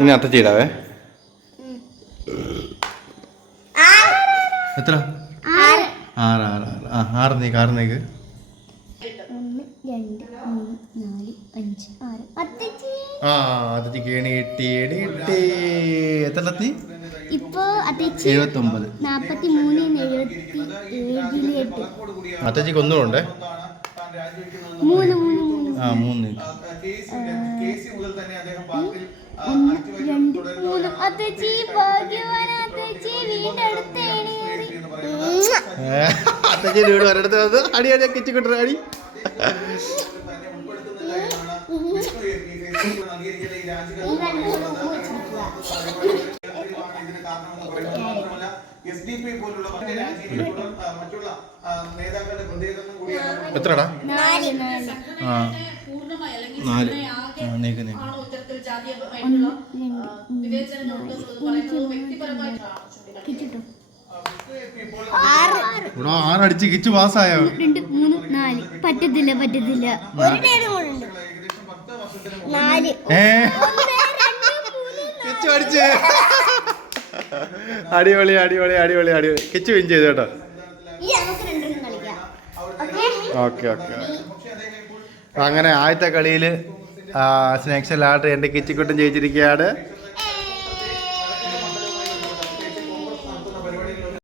ഇനി അത്തച്ചിടാവേ. എത്ര? 6 നീക്ക് 6 നീക്ക്. 1 2 3 4 5 6 ആ അത്തച്ചിക്ക് എണി ഇട്ടി. എത്ര എത്തി? ഇപ്പൊ 79. 43 77 അത്തച്ചിക്ക് ഒന്നുമുണ്ടേ. 3 നീക്ക്. 1 2 3 അത്തച്ചി ഭാഗ്യവാൻ അത്തച്ചി വീണ്ടും അടുത്തേണി. അത്തച്ചി വീട് ഒരിടത്ത് വന്ന് അടി അടി കിച്ചിക്കൊണ്ടു അടി. എത്രടാ? 4. നീക്ക് നീക്ക്. 6 അടിച്ച് കിച്ചു പാസ്സായോ? 2 3 4 പറ്റത്തില്ല. 4 കിച്ചു അടിച്ച്. അടിപൊളി കിച്ചു വിൻ ചെയ്തു കേട്ടോ. ഓക്കെ. അങ്ങനെ ആദ്യത്തെ കളിയിൽ സ്നാക്സ് എല്ലാം എൻ്റെ കിച്ചിക്കുട്ടും ജയിച്ചിരിക്കുകയാണ്.